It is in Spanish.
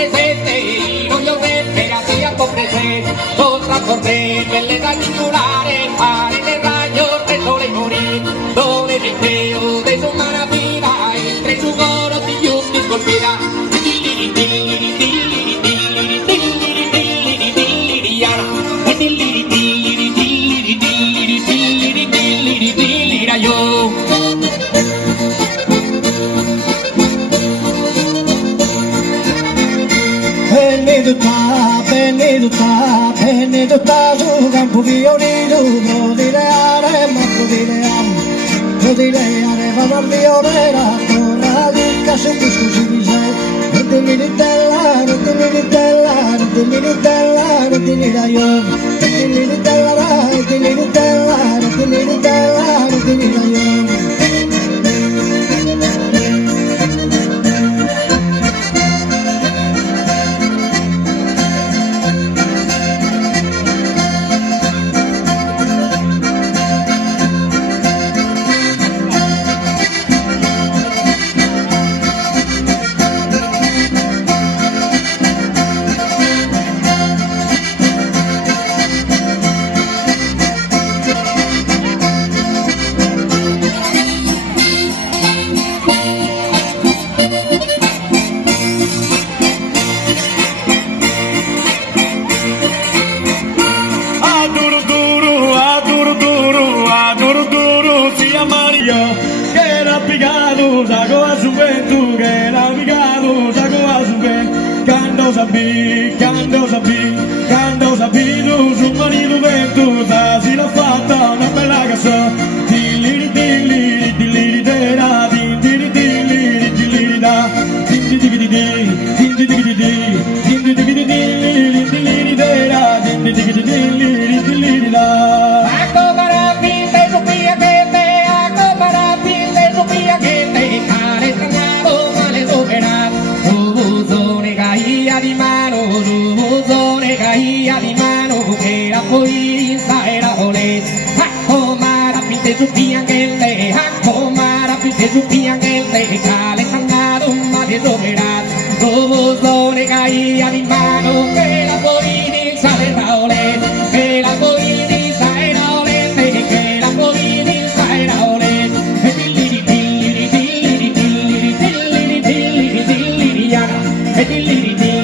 presente, non io spera sia presente, otra corre che le da titolare, fare del raggio del sole morì, dove il feo de su maravilla, entre su coro di giusti scolpirà. Benedetta su campo violino, non dileare, ma non dileare, vado al violera, torna di casa che scusi mi sei, non ti militella, non ti militella, non ti militella, non ti militella io, non ti militella, non ti militella, non ti militella, non ti militella io. Que era picado, saco a su ventu, que era picado, saco a su ventu. Cando sabí, su marido ventu, si l'ha fatta una bella casa. Dilliri dilliri dilliri dera, dilliri dilliri dilliri da, dilliri dilliri dilliri dilliri dilliri dilliri dera, dilliri dilliri dilliri da. Di mano che la poesia era olè, accomara pinte su piangente, accomara pinte su piangente, cale sannato ma di soverat, robozone caia di mano che la poesia era olè, che la poesia era olè, che la poesia era olè, e dilliri dilliri dilliri dilliri dilliri dilliri dilliri e dilliri dilliri